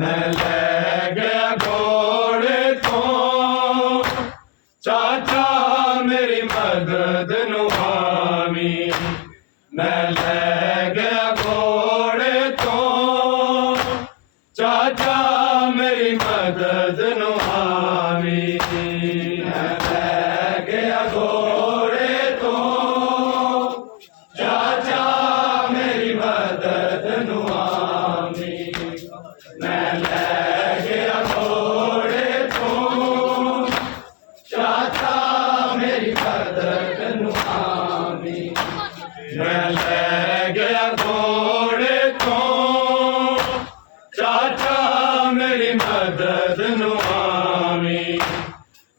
मैं गया घोड़े तो चाचा मेरी मदद नु आवी मैं ले गया घोड़े तो चाचा मेरी मदद नु आवी मैं ले गया घोड़े तो चाचा मेरी मदद नु आवी मैं ले गया घोड़े तो चाचा मेरी मदद नु आवी मैं ले गया घोड़े तो चाचा मेरी मदद नु आवी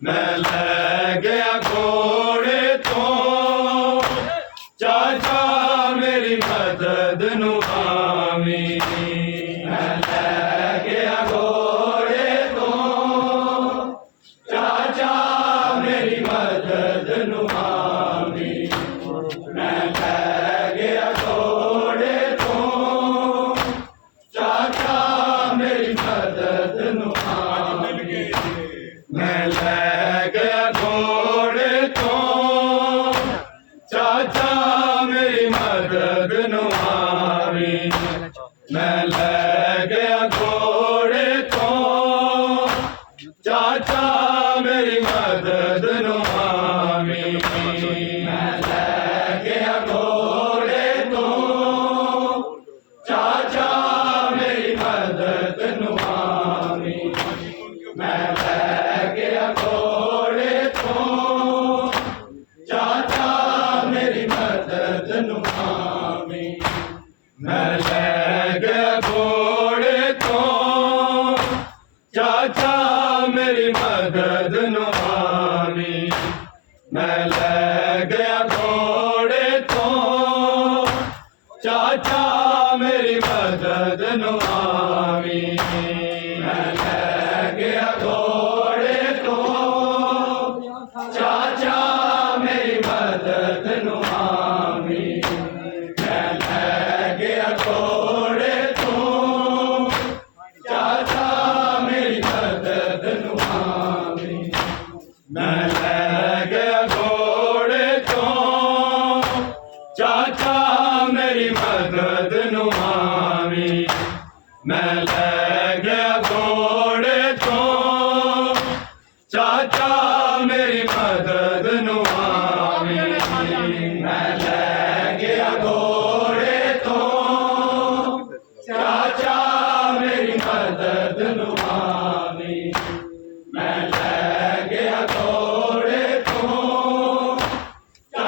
मैं ले गया घोड़े तो चाचा मेरी मदद नु आवी मैं ले गया घोड़े तो चाचा मेरी मदद नु आवी मैं ले गया घोड़े तो चाचा मेरी मदद नु आवी मैं ले गया घोड़े तो चाचा मेरी मदद नु आवी मैं ले गया घोड़े तो चाचा मेरी मदद नु आवी मैं ले गया घोड़े तो चाचा मेरी मदद नु आवी मैं ले गया घोड़े तो चाचा मेरी मदद नु आवी मैं ले गया घोड़े तो चाचा मेरी मदद नु आवी मैं ले गया घोड़े तो चाचा मेरी मदद नु आवी मैं ले गया घोड़े तो चाचा मेरी मदद नु आवी मैं ले गया घोड़े तो चाचा मेरी मदद नु आवी मैं ले गया घोड़े तो चाचा मेरी मदद नु आवी मैं ले गया घोड़े तो चाचा मेरी मदद नु आवी मैं ले गया घोड़े तो चाचा मेरी मदद नु आवी मैं ले गया घोड़े तो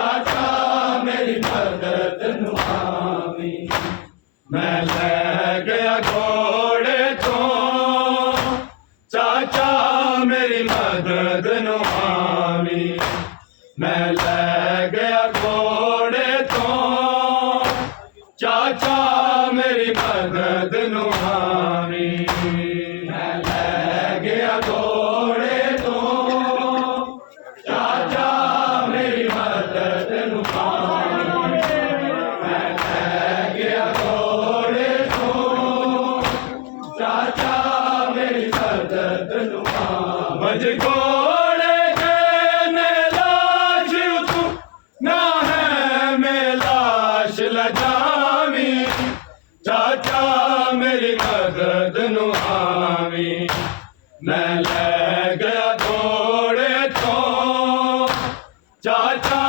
चाचा मेरी मदद नु आवी मैं ले गया घोड़े तो चाचा मेरी मदद नु आवी मैं ले गया घोड़े तो चाचा मेरी मदद नु आवी मैं ले गया घोड़े तो चाचा मेरी मदद नु आवी मैं ले गया घोड़े तो चाचा मेरी मदद नु आवी घोड़े के ने लाश तू ना है मैं लाश लजावी चाचा मेरी मदद नु आवी मैं ले गया घोड़े तो चाचा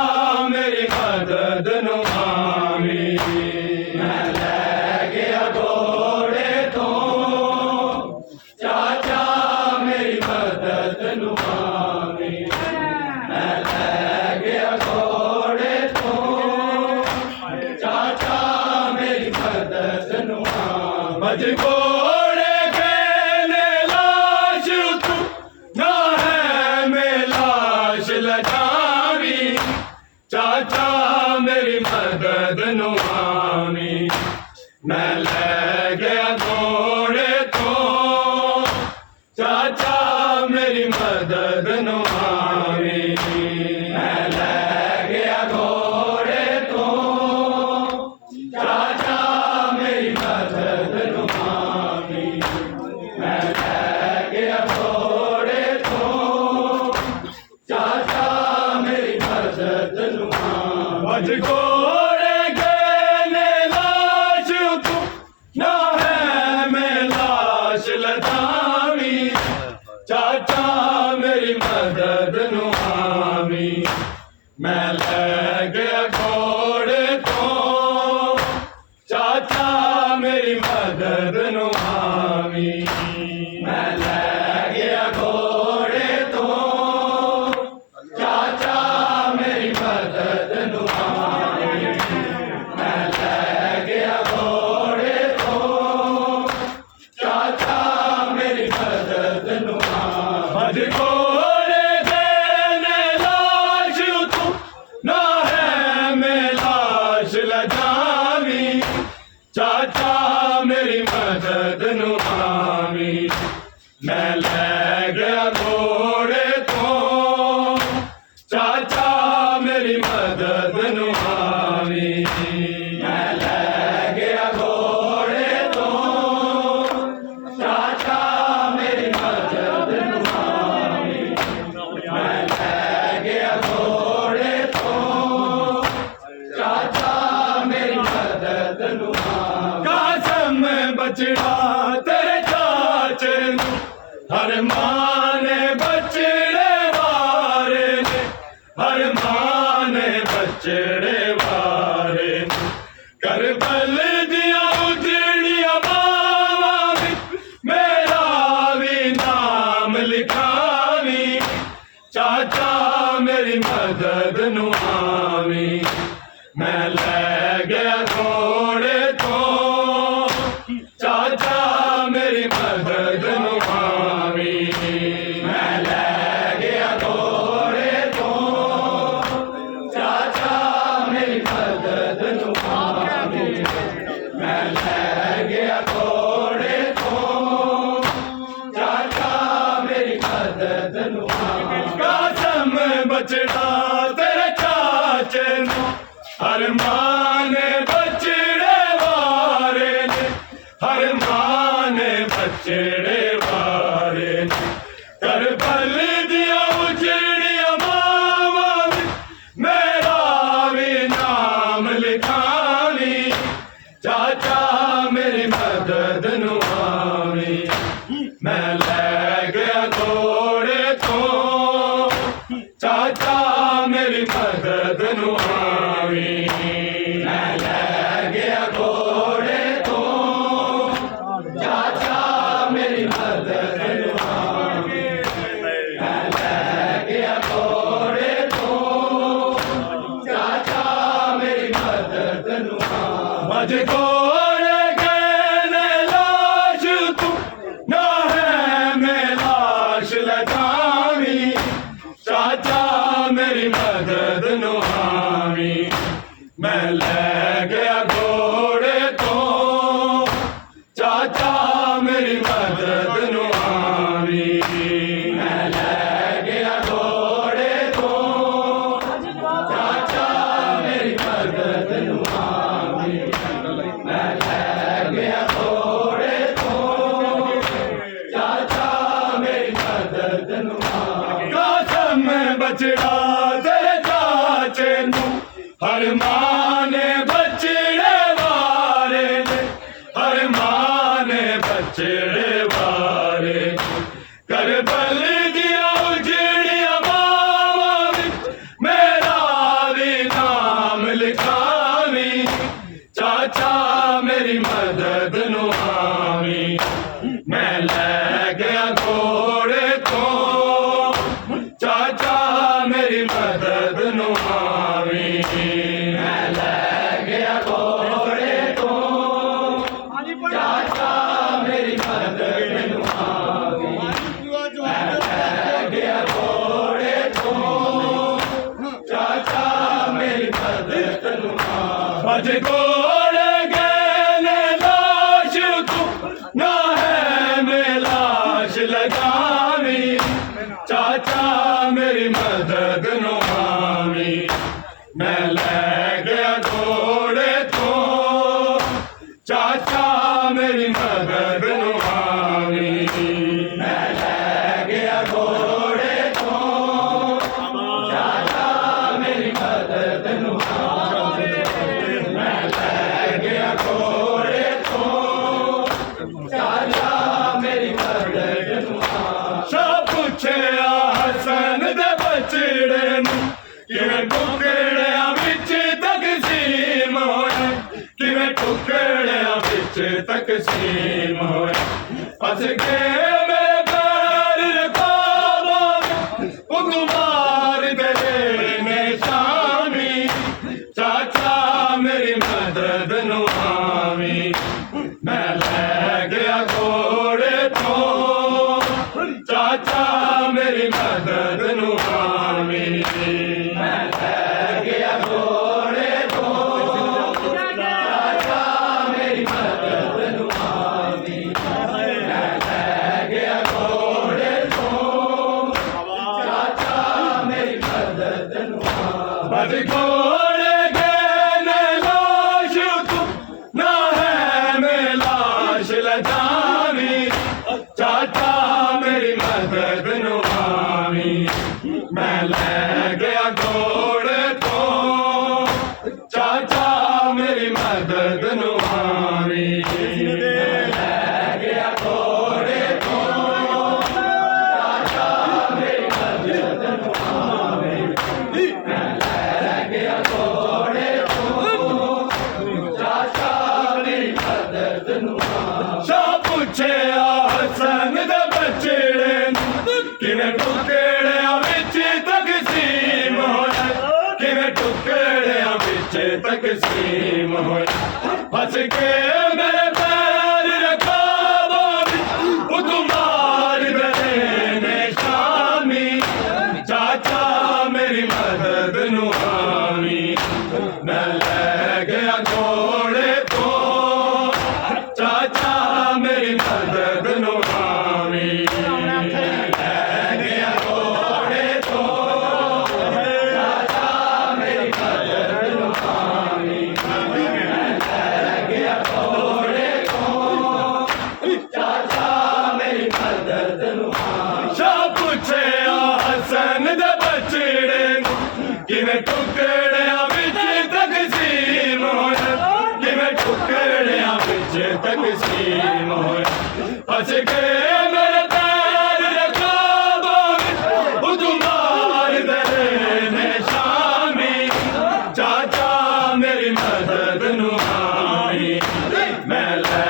मेरी मदद नु आवी मैं ले गया घोड़े तो चाचा मेरी मदद नु आवी मैं ले गया घोड़े तो चाचा मेरी मदद नु आवी घोड़े के ने लाश तू ना है मैं लाश लजावी चाचा मेरी मदद नु आवी मैं ले गया घोड़े तो चाचा मेरी मदद नु आवी मैं ले गया घोड़े तो चाचा मेरी मदद नु आवी मैं ले भज घोड़े गए लाश तू ना है मैं लाश लदावी चाचा मेरी मदद नु आवी मैं ले गया घोड़े तो चाचा मेरी मदद नु आवी मैं ले गया घोड़े तो चाचा मेरी मदद नु आवी मैं ले गया घोड़े तो चाचा मेरी मदद नु आवी भज घोड़े देने लाश तू ना है मैं लाश लजावी चाचा मेरी मदद नु आवी मैं ले गया घोड़े तो चाचा मेरी मदद नु आवी मैं ले गया घोड़े तो चाचा मेरी मदद नु आवी मैं ले गया घोड़े तो चाचा मेरी मदद नु आवी कासम बचड़ा तेरे चाचे नु हर मां ने बचड़े वारे ने हर मां ने बचड़े वारे ने करबल दिया उजड़िया बावा भी मेरा भी नाम लिखावी चाचा मेरी मदद नु आवी मैं ले गया घोड़े तो चाचा मेरी मदद नु आवी मैं ले गया घोड़े तो चाचा मेरी मदद नु आवी मैं ले गया घोड़े तो चाचा मेरी मदद नु आवी कासम बचड़ा तेरे चाचे नु हर मां ने बचड़े वारे ने हर मां ने बचड़े वारे ने करबल दिया उजड़िया मावा भी मेरा भी नाम लिखावी चाचा मेरी मदद नु आवी मैं ले गया घोड़े तो चाचा मेरी मदद नु आवी मैं ले गया घोड़े तो चाचा मेरी मदद नु आवी मैं ले गया घोड़े तो चाचा मेरी मदद नु आवी भज घोड़े गए लाश तू ना है मैं लाश लजावी चाचा मेरी मदद नु आवी मैं ले गया घोड़े तो चाचा मेरी मदद नु आवी मैं ले गया घोड़े तो चाचा मेरी मदद नु आवी मैं ले गया घोड़े तो चाचा मेरी मदद नु आवी कासम बचड़ा तेरे चाचे नु हर मां ने बचड़े वारे ने हर मां ने बचड़े वारे ने करबल दिया उजड़िया बावा भी मेरा भी नाम लिखावी चाचा मेरी मदद नु आवी मैं ले गया घोड़े तो चाचा मेरी मदद नु आवी मैं ले गया घोड़े तो चाचा मेरी मदद नु आवी मैं ले गया घोड़े तो चाचा मेरी मदद नु आवी भज घोड़े गए लाश तू ना है मैं लाश लगावी चाचा मेरी मदद नु आवी मैं ले गया घोड़े तो चाचा मेरी मदद नु आवी मैं ले गया घोड़े तो चाचा मेरी मदद नु आवी तकसीम होया फंस के मेरे पैर रकाबों में कुमार गले में शामी चाचा मेरी मदद नुआमी मैं ले गया घोड़े तो चाचा मेरी मदद नुआमी मैं ले गया घोड़े तो चाचा मेरी मदद नुआमी मैं ले गया घोड़े तो चाचा मेरी मदद नुआमी घोड़े गए लाश तू ना है मैं लाश लजानी चाचा मेरी मदद नुआमी मैं ले गया घोड़े तो चाचा मेरी मदद नुआमी मैं ले गया घोड़े तो चाचा मेरी मदद नुआमी मैं ले गया घोड़े तो चाचा मेरी मदद नुआमी शाह पूछे हसन दे बचड़े किने टुकड़िया विच तकसीम होया किने टुकड़िया विच तकसीम होया फंस के मेरे पैर रकाबों में उतमार गले ने शामी चाचा मेरी मदद नुआमी मैं ले गया घोड़े तो चाचा मेरी मदद नुआमी मैं ले गया घोड़े तो चाचा मेरी मदद नुआमी मैं ले गया घोड़े तो चाचा मेरी मदद नुआमी शाह पूछे हसन दे बचड़े किवें टुकड़िया विच तकसीम होया किवें टुकड़िया विच तकसीम होया फंस के मेरे पैर रकाबों में उतमार गले ने शामी चाचा मेरी मदद नुआमी मैं ले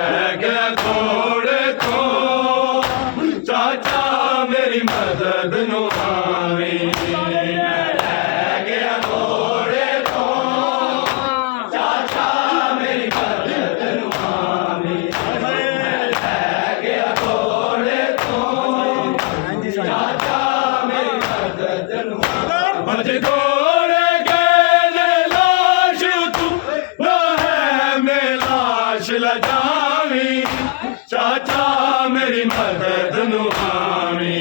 गया घोड़े तो चाचा मेरी मदद नुआमी मैं ले गया घोड़े तो चाचा मेरी मदद नुआमी मैं ले गया घोड़े तो चाचा मेरी मदद नुआमी घोड़े गए लाश तू ना है मैं लाश लजावी चाचा मेरी मदद नुआमी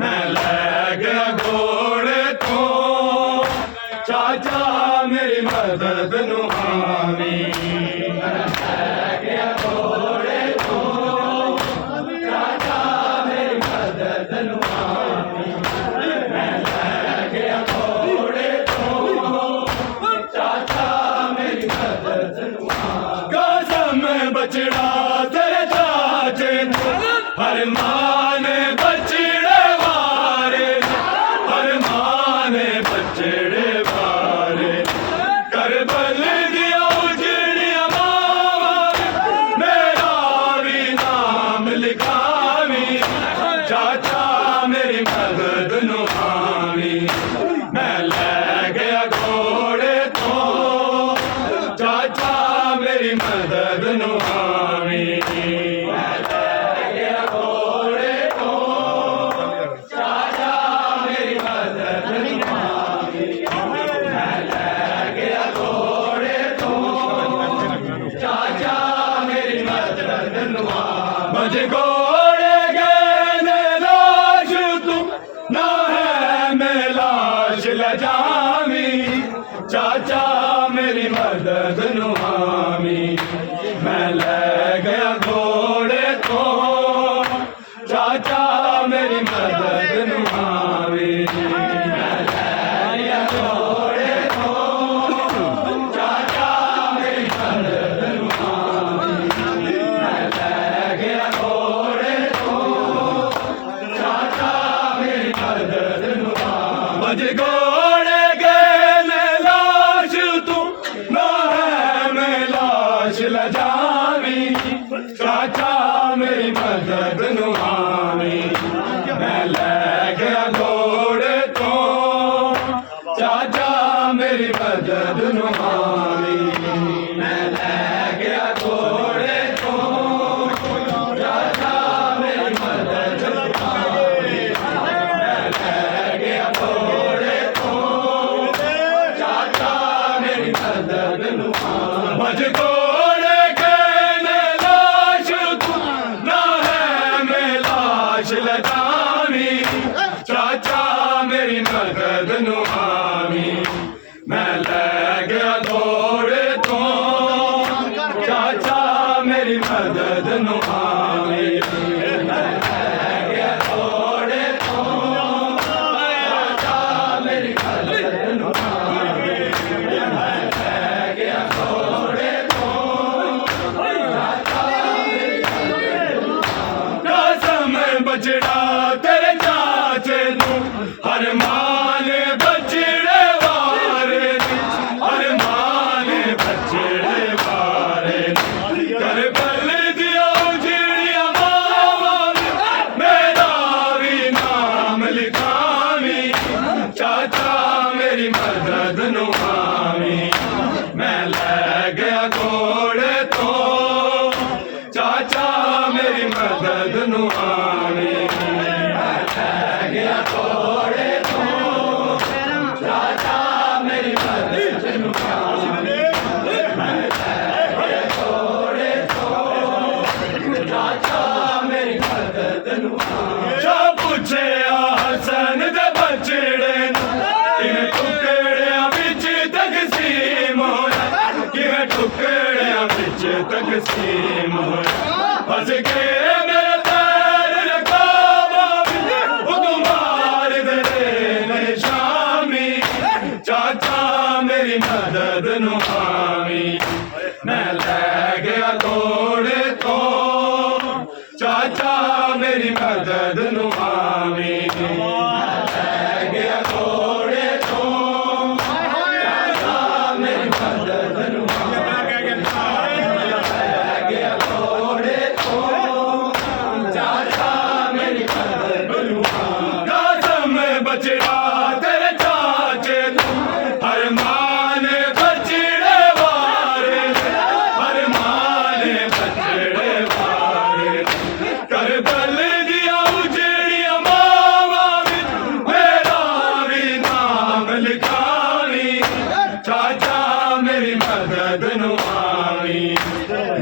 मैं ले गया घोड़े तो चाचा मेरी मदद नुआमी मैं ले गया घोड़े तो चाचा मेरी मदद नुआमी मैं ले गया घोड़े तो चाचा मेरी मदद नुआमी कसम बचड़ा तेरे चाचे हर माने बचड़े वारे हर माने बचड़े वारे करबल दिया उजड़िया मावा मेरा भी नाम लिखावी चाचा मेरी मदद नुआमी मैं ले गया घोड़े तो चाचा मेरी मदद नुआमी मैं ले गया घोड़े तो चाचा मेरी मदद नुआमी मैं ले गया घोड़े तो चाचा मेरी मदद नुआमी मुझे घोड़े गए लाश तू ना है मैं लाश लजामी चाचा मेरी मदद नुआमी मैं ले गया घोड़े तो चाचा मेरी मदद नुआमी मैं ले गया घोड़े तो चाचा मेरी मदद नुआमी मैं ले गया घोड़े तो चाचा मेरी मदद नुआमी मुझे घोड़े गए लाश तू ना है मैं लाश लजावी चाचा मैं लै गया घोड़े तो चाचा मेरी मदद नु आवी मैं लै गया घोड़े तो चाचा मेरी मदद नु आवी मैं लै गया घोड़े तो चाचा मेरी मदद नु आवी भज घोड़े के ने लाश तू ना है मैं लाश लजावी चाचा मेरी मदद नु आवी मैं लै गया घोड़े तो चाचा मेरी मदद नु आवी मैं लै गया घोड़े तो चाचा मेरी मदद नु आवी मैं लै गया घोड़े तो चाचा मेरी मदद नु आवी कसम बचड़ा तेरे चाचे नू हर मान बचड़े वारे हर मान बचड़े वारे कर बल दिया उजड़िया मावा मेरा भी नाम लिखावी चाचा मेरी मदद नु आवी मैं लै गया घोड़े तो चाचा मेरी मदद नु आवी मैं लै गया घोड़े तो चाचा मेरी मदद नु आवी मैं लै गया घोड़े तो चाचा मेरी मदद नु आवी जा पूछे हसन दे बचड़े किवें टुकड़ियां विच तकसीम होया किवें टुकड़ियां विच तकसीम होया फस के मेरे पैर रकाबा उदू मार दे ने शामी चाचा मेरी मदद नु आवी मैं लै गया घोड़े तो चाचा मेरी मदद नु आवी मैं लै गया घोड़े तो चाचा मेरी मदद नु आवी मैं लै गया घोड़े तो चाचा मेरी मदद नु आवी कसम बचड़ा तेरे चाचे तू हर मान बचड़े वारे हर मान बचड़े वारे कर बल दिया उजड़िया मावा मेरा भी नाम लिखावी चाचा मेरी मदद नु आवी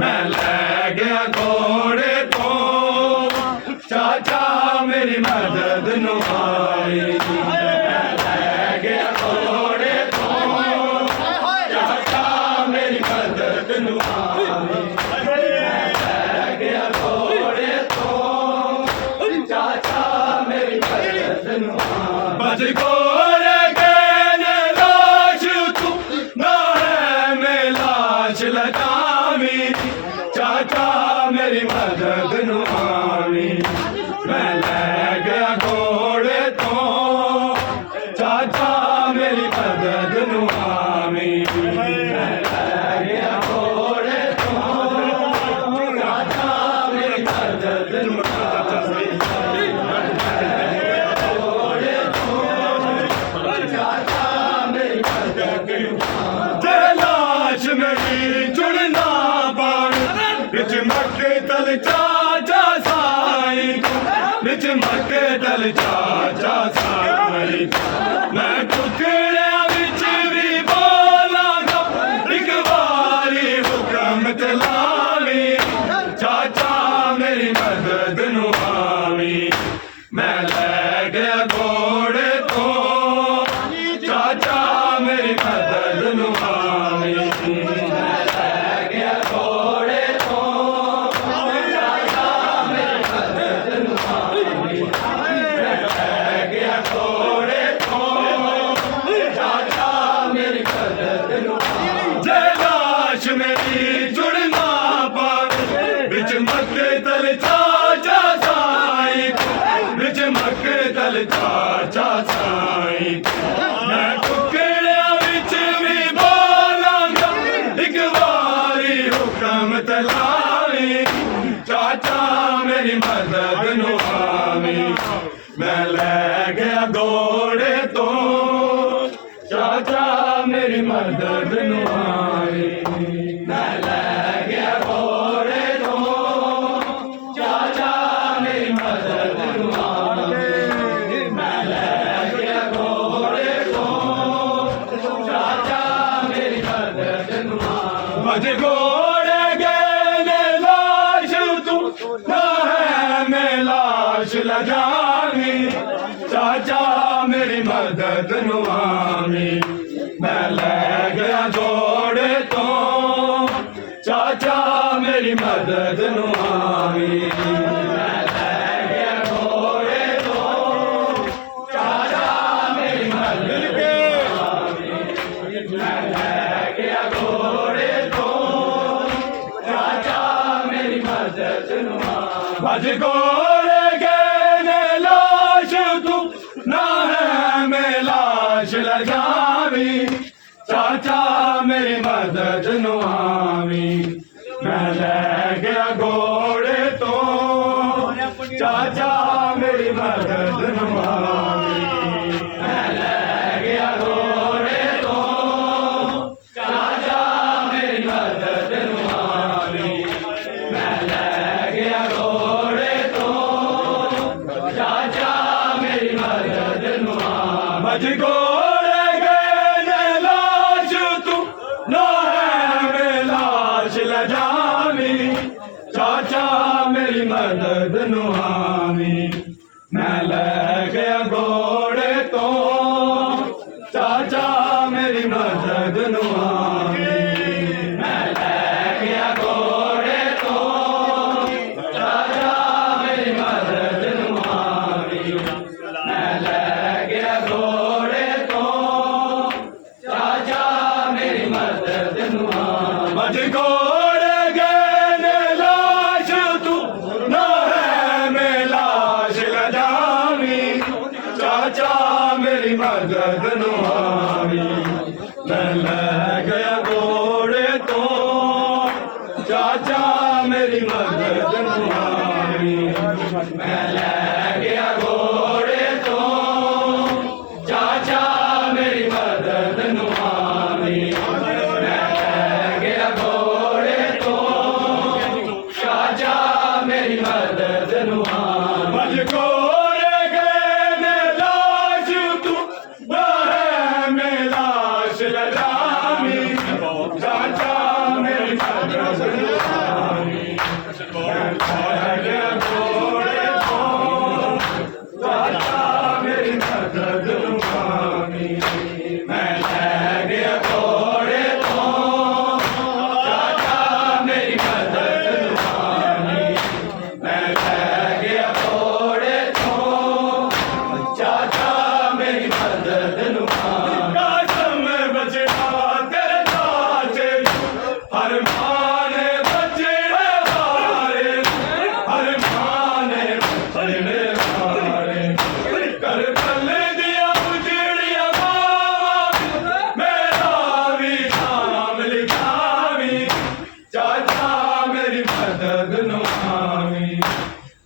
मैं लै गया घोड़े तो चाचा मेरी मदद नु आवी मैं लै गया घोड़े तो चाचा मेरी मदद नु आवी मैं लै गया घोड़े तो चाचा मेरी मदद नु आवी भज घोड़े के ने लाश तू ना है मैं लाश लजावी चाचा मेरी मदद नु आवी मैं लै गया घोड़े तो चाचा मेरी मदद नु आवी मैं लै गया घोड़े तो चाचा मेरी मदद नु आवी मैं लै गया घोड़े तो चाचा मेरी मदद नु आवी ते लाश मेरी जुड़ना बाण बिच मक्के तल चाचा साई बिच मक्के तल चाचा साई मैं टुकड़ियां विच भी बोलांगा इक वारी हुक्म चलावी चाचा मेरी मदद नु आवी मैं लै गया घोड़े तो चाचा मेरी मदद नु आवी मैं लै गया घोड़े तो चाचा मेरी मदद नु आवी मैं लै गया घोड़े तो चाचा मेरी मदद नु आवी जे लाश मेरी जुड़ना पावे बिच मक्के तल चाचा साई बिच मक्के तल चाचा साई मैं टुकड़ियां विच भी बोलांगा इक वारी हुक्म तलावी चाचा मेरी मदद नु आवी मैं ले गया घोड़े तो चाचा मेरी मदद नू आए मैं ले गया घोड़े तो चाचा मेरी मदद नू आए मैं ले गया घोड़े तो चाचा मेरी मदद नू आए भज घोड़े गए लाश तू ना है मैं लाश लगानी चाचा मेरी मदद नू आवी मैं ले गया घोड़े तो चाचा मेरी मदद नू आवी मैं ले गया घोड़े तो चाचा मेरी मदद नू आवी मैं ले गया घोड़े तो चाचा मेरी मदद नू आवी भज घोड़े गए लाश तू ना है मैं लाश लगावी चाचा मेरी मदद नू आवी मैं ले गया घोड़े तो चाचा मेरी मदद नू आवी मैं ले गया घोड़े तो चाचा मेरी मदद नू आवी मैं ले गया घोड़े तो चाचा मेरी मदद नू आवी भज घोड़े गए लाश तू ना है मैं लाश लगावी चाचा मेरी मदद नू आवी मैं ले गया घोड़े तो चाचा मेरी मदद नू आवी मैं ले गया घोड़े तो चाचा मेरी मदद नू आवी मैं ले गया घोड़े तो चाचा मेरी मदद नू आवी भज घोड़े गए लाश तू ना है मैं लाश लगावी चाचा मेरी मदद नू आवी मैं ले गया घोड़े तो चाचा मेरी मदद नू आवी मैं ले गया घोड़े तो चाचा मेरी मदद नू आवी मैं ले गया घोड़े तो चाचा मेरी मदद नू आवी भज घोड़े गए लाश तू ना है मैं लाश लगावी चाचा मेरी मदद नू आवी मैं ले गया घोड़े तो चाचा मेरी मदद नू आवी मैं ले गया घोड़े तो चाचा मेरी मदद नू आवी मैं ले गया घोड़े तो चाचा मेरी मदद नू आवी कसम बचड़ा तेरे चाचे हर माने बचड़े हारे हर माने बचड़े हारे कर पल दिया उजड़िया बाबा मेरा भी नाम लिखावी चाचा मेरी मदद नू आवी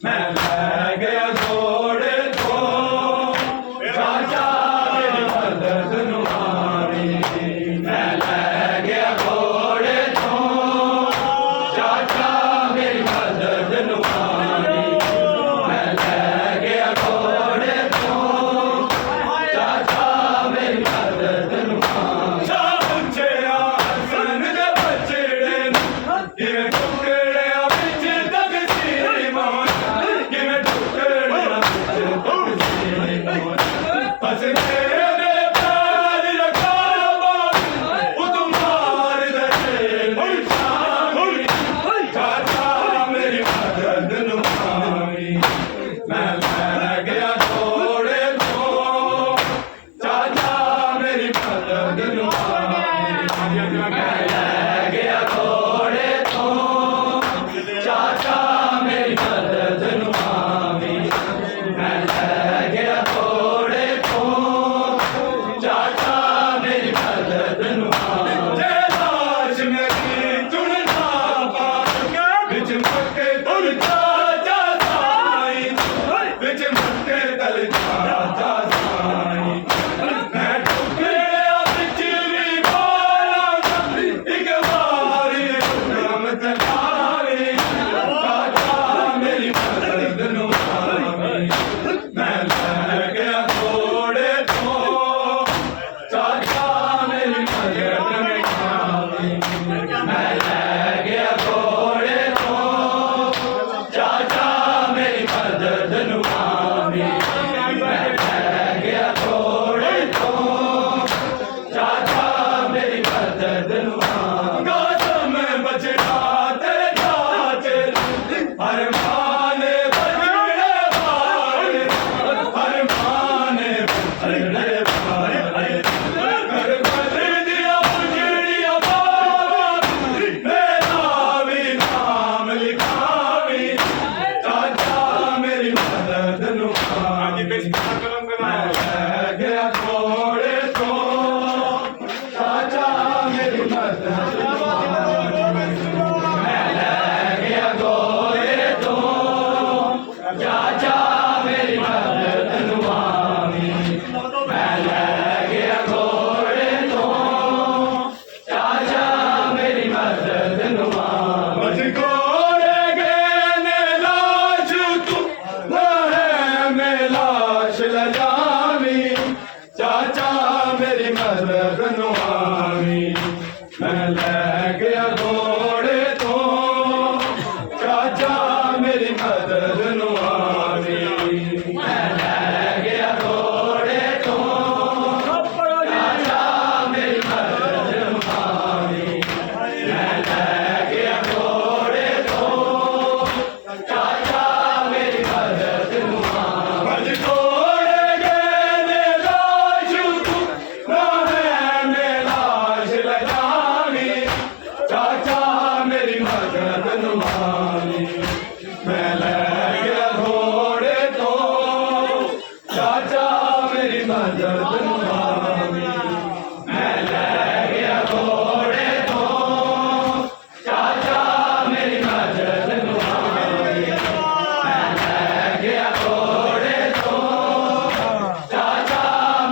मैं ले गया घोड़े तो चाचा मेरी मदद नू आवी मैं ले गया घोड़े तो चाचा मेरी मदद नू आवी मैं ले गया घोड़े तो चाचा मेरी मदद नू आवी साचे हसन दे बचड़े किवें टुकड़िया विच तकसीर मौत किवें टुकड़िया विच तकसीर मौत फस गए मेरे पैर रकाबा उत मार दे निशानी चाचा मेरी मदद नू आवी मैं ले गया घोड़े तो चाचा मेरी मदद नू आवी मैं ले गया घोड़े तो चाचा मेरी मदद नू आवी मैं ले गया घोड़े तो किस कर्म कराया गया घोड़े तो चाचा मेरी मदद गया घोड़े तो चाचा मेरी मदद नुआवी मैं गया घोड़े तो चाचा मेरी मदद नुआवी मुझको चाचा मेरी मदद नुआवी मैं ले गया घोड़े तो चाचा मेरी मदद नुआवी मैं ले गया घोड़े तो चाचा मेरी मदद नुआवी मैं ले गया घोड़े तो चाचा मेरी मदद नुआवी चाचा मेरी मदद नुआवी मैं ले गया घोड़े तो चाचा मेरी मदद नुआवी मैं ले गया घोड़े तो चाचा मेरी मदद नुआवी मैं ले गया घोड़े तो चाचा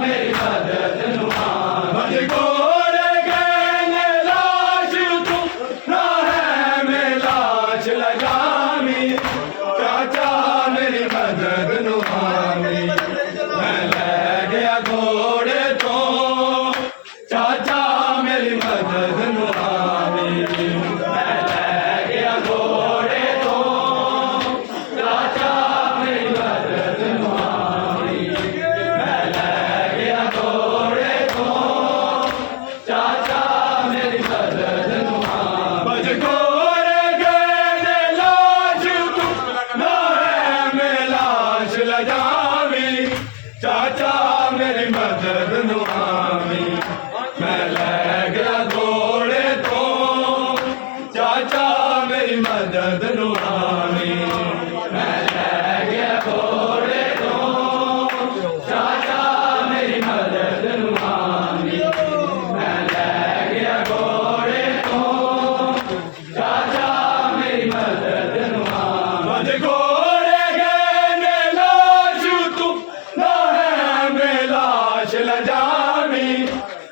मेरी मदद नुआवी चाचा मेरी मदद नुआवी मैं ले गया घोड़े तो चाचा मेरी मदद नुआवी मैं ले गया घोड़े तो चाचा मेरी मदद नुआवी मैं ले गया घोड़े तो चाचा मेरी मदद नुआवी चाचा मेरी मदद नुआवी मैं ले गया घोड़े तो चाचा मेरी मदद नुआवी मैं ले गया घोड़े तो चाचा मेरी मदद नुआवी मैं ले गया घोड़े तो चाचा मेरी मदद नुआवी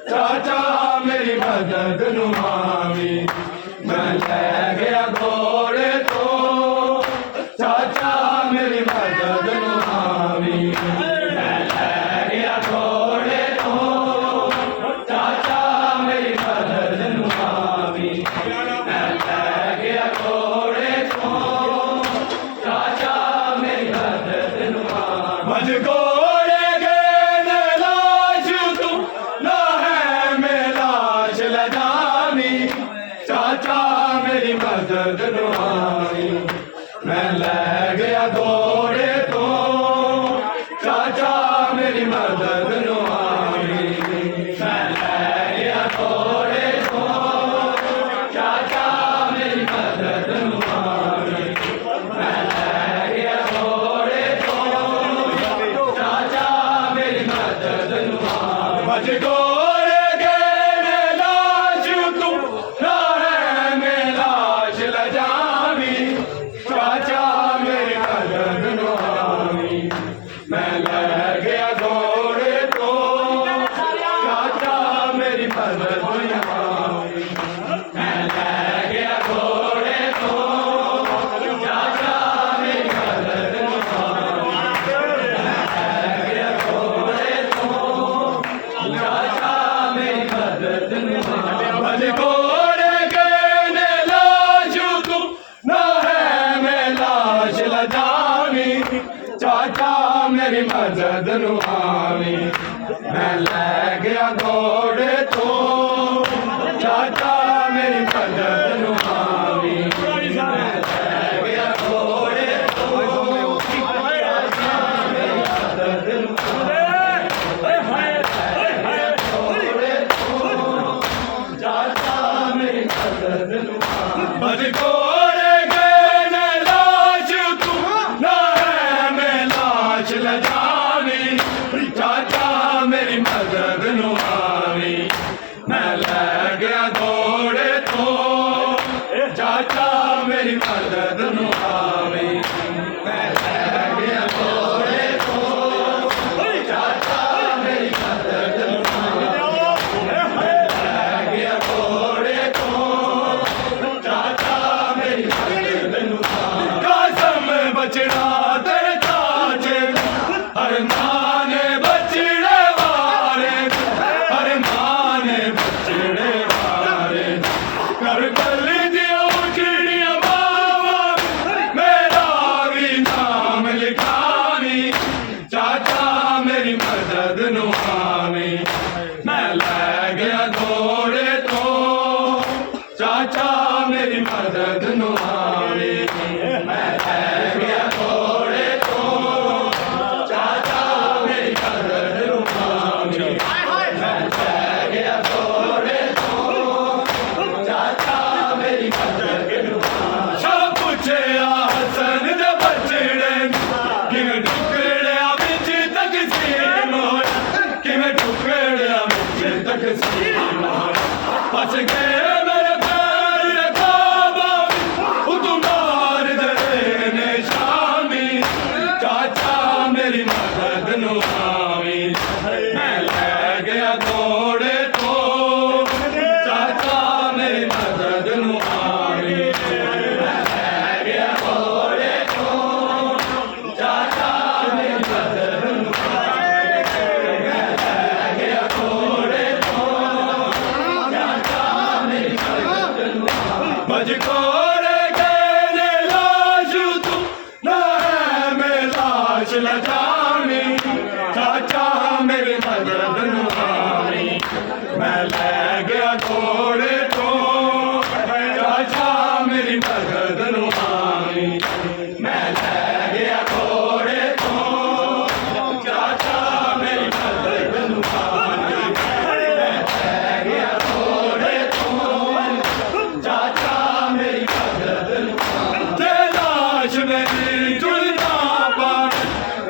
चाचा मेरी मदद नुआवी मैं ले गया घोड़े तो चाचा मेरी मदद नुआवी मैं ले गया घोड़े तो चाचा मेरी मदद नुआवी मैं ले गया घोड़े तो चाचा मेरी मदद नुआवी चाचा मेरी मदद नुआवी मैं ले गया घोड़े तो चाचा मेरी मदद नुआवी मैं ले गया घोड़े तो चाचा मेरी मदद नुआवी मैं ले गया घोड़े तो चाचा मेरी मदद नुआवी चाचा मेरी मदद नुआवी मैं ले गया घोड़े तो चाचा मेरी मदद नुआवी मैं ले गया घोड़े तो चाचा मेरी मदद नुआवी मैं ले गया घोड़े तो चाचा मेरी मदद नुआवी चाचा मेरी मदद नुआवी मैं ले गया घोड़े तो चाचा मेरी मदद नुआवी मैं ले गया घोड़े तो चाचा मेरी मदद नुआवी घोड़े तो चाचा मेरी मदद नुआवी हर माने बचड़े वारे हर माने बचड़े वारे कर गल दियो चिड़िया बाबा मेरा भी नाम लिखावी चाचा मेरी मदद नु आवी मैं लै गया घोड़े तो चाचा मेरी मदद नु आवी मैं लै गया घोड़े तो चाचा मेरी मदद नु आवी मैं लै गया घोड़े तो चाचा मेरी मदद नु आवी सब पूछे हसन दे बचड़े किवें टुकड़िया विच तकसीम होया किवें टुकड़िया विच तकसीम होया फस गए मेरे पैर रखाबा उतु मार दे ने शामी चाचा मेरी मदद नु आवी मैं लै गया घोड़े तो चाचा मेरी मदद नु आवी मैं लै गया घोड़े तो चाचा मेरी मदद नु आवी मैं लै गया घोड़े तो चाचा मेरी मदद नु आवी भज कोरे गए लाश तू ना है मैं लाश लजामी चाचा मेरी मदद नु आवी मैं लै गया घोड़े तो चाचा मेरी मदद नु आवी मैं लै गया घोड़े तो चाचा मेरी मदद नु आवी मैं लै गया घोड़े तो चाचा मेरी मदद नु आवी ते लाश मेरी झुलना पार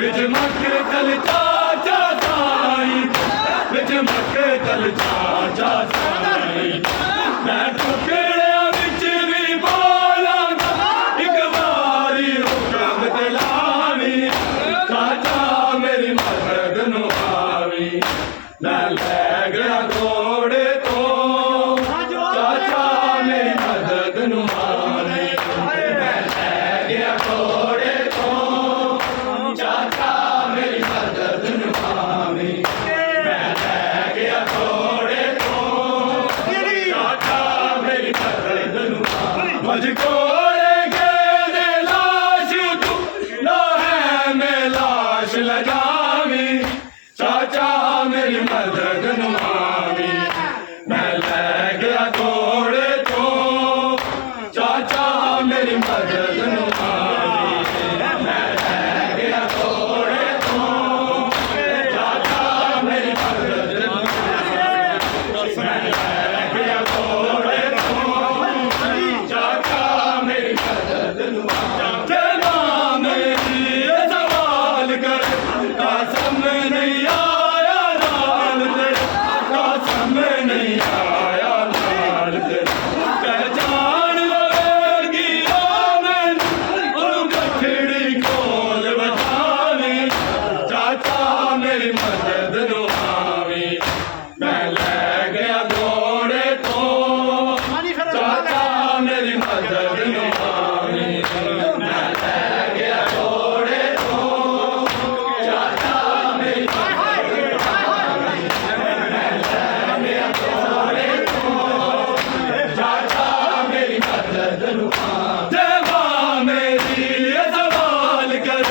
विच मक्के तल चाचा साई विच मक्के तल चाचा साई मैं टुकड़िया विच भी बोलांगा एक बारी हुकम ते लावी चाचा मेरी मदद नु आवी मैं लै गया घोड़े तो चाचा मेरी मदद नु आवी मैं लै गया घोड़े तो चाचा मेरी मदद नु आवी मैं लै गया घोड़े तो चाचा मेरी मदद नु आवी भज घोड़े गए लाश तू ना है मैं लाश लगावी चाचा मेरी मदद नु आवी मैं लै गया घोड़े तो चाचा मेरी मदद नु आवी मैं लै गया घोड़े तो चाचा मेरी मदद नु आवी मैं लै गया घोड़े तो चाचा मेरी मदद नु आवी ते मां मेरी ये सवाल कर कसम नहीं आया लाल तेरे कसम नहीं आया लाल तेरे पहचान लवेगी ओ मैनू उन गठड़ी कोल बचावी चाचा मेरी मदद नु आवी मैं लै गया घोड़े तो चाचा मेरी मदद नु आवी मैं लै गया घोड़े तो चाचा मेरी मदद नु आवी मैं लै गया घोड़े तो चाचा मेरी मदद नु आवी ते मां मेरी ये सवाल कर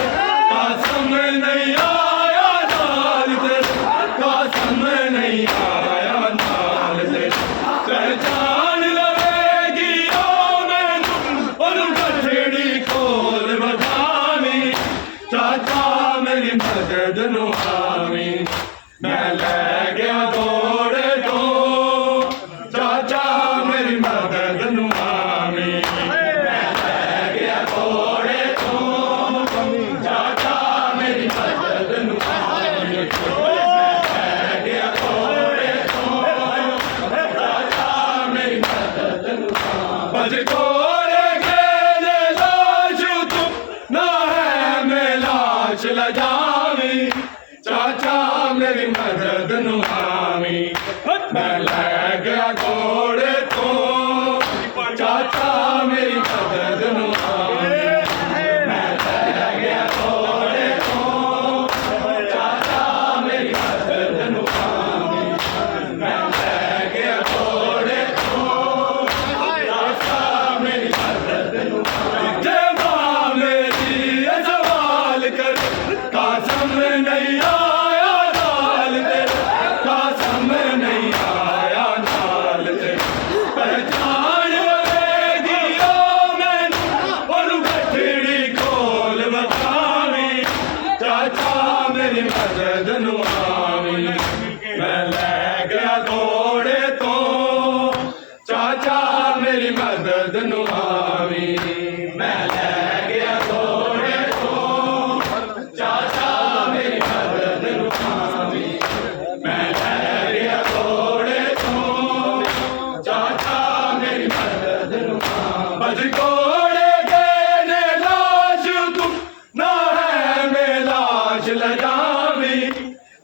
कसम नहीं आया लाल तेरे कसम नहीं आया लाल तेरे पहचान लवेगी ओ मैनू उन गठड़ी कोल बधावी चाचा मेरी मदद नु आवी मैं लै गया घोड़े तो चाचा मेरी मदद नु आवी मैं लै गया घोड़े तो चाचा मेरी मदद नु आवी मैं लै गया घोड़े तो चाचा मेरी मदद नु आवी भज घोड़े गए लाश तू ना है मैं लाश लजावी चाचा मेरी मदद नु आवी मैं लै गया घोड़े तो चाचा मेरी मदद नु आवी मैं लै गया घोड़े तो ਮਦਦ ਨੂੰ ਆਵੀਂ ਮੈਂ ਲੈ ਗਿਆ ਘੋੜੇ ਤੋਂ ਚਾਚਾ ਮੇਰੀ ਮਦਦ ਨੂੰ ਆਵੀਂ ਮੈਂ ਲੈ ਗਿਆ ਘੋੜੇ ਤੋਂ ਚਾਚਾ ਮੇਰੀ ਮਦਦ ਨੂੰ ਆਵੀਂ ਮੈਂ ਲੈ ਗਿਆ ਘੋੜੇ ਤੋਂ ਚਾਚਾ ਮੇਰੀ ਮਦਦ ਨੂੰ ਆਵੀਂ ਭਜ ਘੋੜੇ ਗਏ ਨੇ ਲਾਸ਼ ਤੂੰ ਨਾ ਹੈ ਮੈਂ ਲਾਸ਼ ਲਜਾਵੀਂ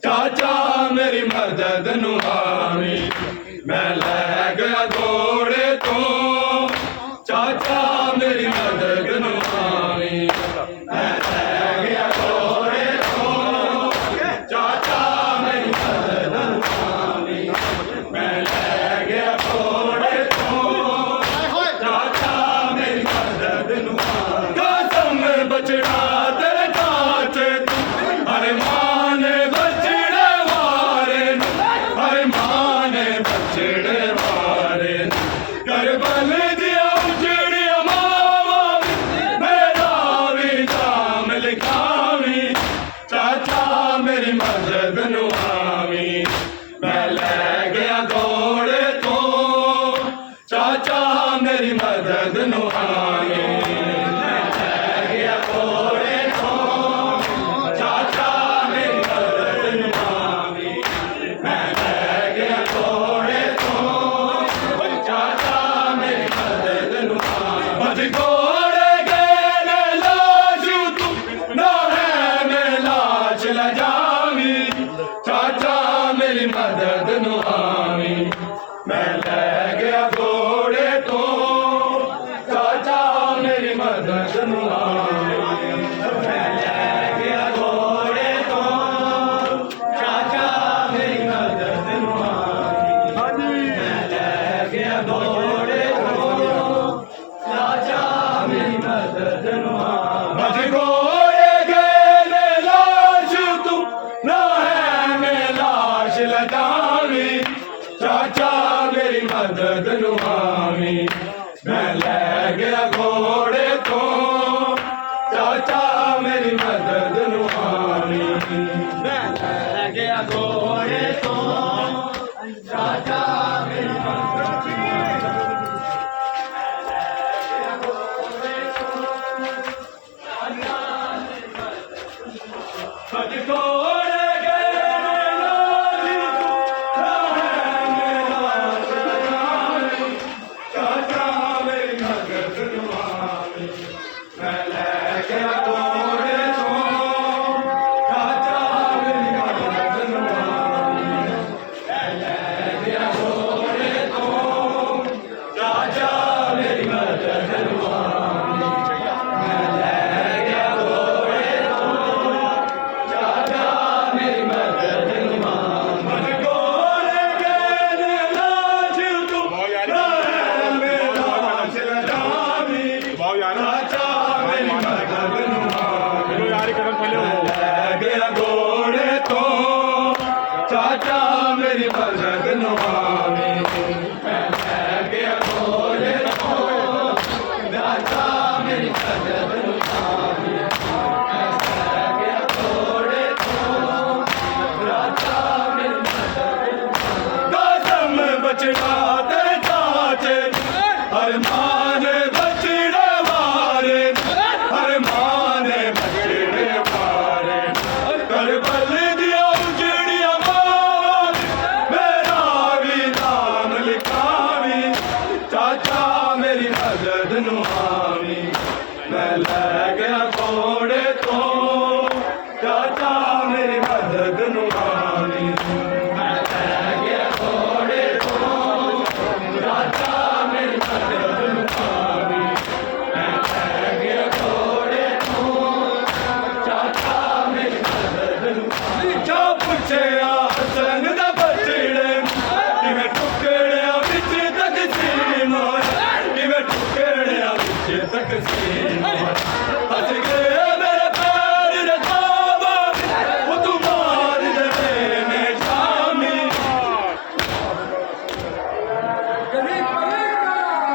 ਚਾਚਾ ਮੇਰੀ ਮਦਦ ਨੂੰ ਆਵੀਂ ਮੈਂ ਲੈ ਗਿਆ ਘੋੜੇ ਤੋਂ ਚਾਚਾ ਮੇਰੀ ਮਦਦ ਨੂੰ ਆਵੀਂ ਮੈਂ ਲੈ ਗਿਆ ਘੋੜੇ ਤੋਂ ਚਾਚਾ ਮੇਰੀ ਮਦਦ ਨੂੰ ਆਵੀਂ ਮੈਂ ਲੈ ਗਿਆ ਘੋੜੇ ਤੋਂ ਚਾਚਾ ਮੇਰੀ ਮਦਦ ਨੂੰ ਆਵੀਂ ਕਸਮ ਬਚੜਾ ਤੇਰੇ ਚਾਚੇ ਤੂੰ ਹਰ ਮਾਂ ਨੇ ਬਚੜੇ ਵਾਰੇ ਨੂੰ ਹਰ ਮਾਂ ਨੇ ਬਚੜੇ ਵਾਰੇ ਨੂੰ ਕਰਬਲ ਦੀਆਂ ਉਜੜੀਆਂ ਮਾਵਾਂ ਮੇਰਾ ਵੀ ਨਾਮ ਲਿਖਾਵੀਂ ਚਾਚਾ ਮੇਰੀ ਮਦਦ ਨੂੰ ਆਵੀਂ ਮੈਂ ਲੈ ਗਿਆ ਘੋੜੇ ਤੋਂ ਚਾਚਾ ਮੇਰੀ ਮਦਦ ਨੂੰ ਆਵੀਂ ਮੈਂ ਲੈ ਗਿਆ ਘੋੜੇ ਤੋਂ ਚਾਚਾ ਮੇਰੀ ਮਦਦ ਨੂੰ ਆਵੀਂ ਮੈਂ ਲੈ ਗਿਆ ਘੋੜੇ ਤੋਂ ਚਾਚਾ ਮੇਰੀ ਮਦਦ ਨੂੰ ਆਵੀਂ ਭਜ ਘੋੜੇ ਗਏ ਨੇ ਲਾਸ਼ ਤੂੰ ਨਾ ਹੈ ਮੈਂ ਲਾਸ਼ ਲਜਾਵੀਂ ਚਾਚਾ ਮੇਰੀ ਮਦਦ ਨੂੰ ਆਵੀਂ ਮੈਂ ਲੈ ਗਿਆ ਘੋੜੇ ਤੋਂ ਚਾਚਾ ਮੇਰੀ ਮਦਦ ਨੂੰ ਆਵੀਂ ਮੈਂ ਲੈ ਗਿਆ ਘੋੜੇ ਤੋਂ ਚਾਚਾ ਮੇਰੀ ਮਦਦ ਨੂੰ ਆਵੀਂ ਮੈਂ ਲੈ ਗਿਆ ਘੋੜੇ ਤੋਂ ਚਾਚਾ ਮੇਰੀ ਮਦਦ ਨੂੰ ਆਵੀਂ ਭਜ ਘੋੜੇ ਗਏ ਨੇ ਲਾਸ਼ ਤੂੰ ਨਾ ਹੈ ਮੈਂ ਲਾਸ਼ ਲਜਾਵੀਂ ਚਾਚਾ ਮੇਰੀ ਮਦਦ ਨੂੰ ਆਵੀਂ ਮੈਂ ਲੈ ਗਿਆ ਘੋੜੇ ਤੋਂ ਚਾਚਾ ਮੇਰੀ ਮਦਦ ਨੂੰ ਆਵੀਂ ਮੈਂ ਲੈ ਗਿਆ ਘੋੜੇ ਤੋਂ ਚਾਚਾ ਮੇਰੀ ਮਦਦ ਨੂੰ ਭਜ ਘੋੜੇ ਗਏ ਨੇ ਲਾਸ਼ ਤੂੰ ਨਾ ਹੈ ਮੈਂ ਲਾਸ਼ ਲਜਾਵੀਂ ਚਾਚਾ ਮੇਰੀ ਮਦਦ ਨੂੰ ਆਵੀਂ ਮੈਂ ਲੈ ਗਿਆ ਘੋੜੇ ਤੋਂ ਚਾਚਾ ਮੇਰੀ ਮਦਦ ਨੂੰ ਆਵੀਂ ਮੈਂ ਲੈ ਗਿਆ ਘੋੜੇ ਤੋਂ ਚਾਚਾ ਮੇਰੀ ਮਦਦ ਨੂੰ ਆਵੀਂ ਮੈਂ ਲੈ ਗਿਆ ਘੋੜੇ ਤੋਂ ਚਾਚਾ ਮੇਰੀ ਮਦਦ ਨੂੰ ਆਵੀਂ ਭਜ ਘੋੜੇ ਗਏ ਨੇ ਲਾਸ਼ ਤੂੰ ਨਾ ਹੈ ਮੈਂ ਲਾਸ਼ ਲਜਾਵੀਂ ਚਾਚਾ ਮੇਰੀ ਮਦਦ ਨੂੰ ਆਵੀਂ ਲੈ ਗਿਆ ਘੋੜੇ ਤੋਂ ਚਾਚਾ ਮੇਰੀ ਮਦਦ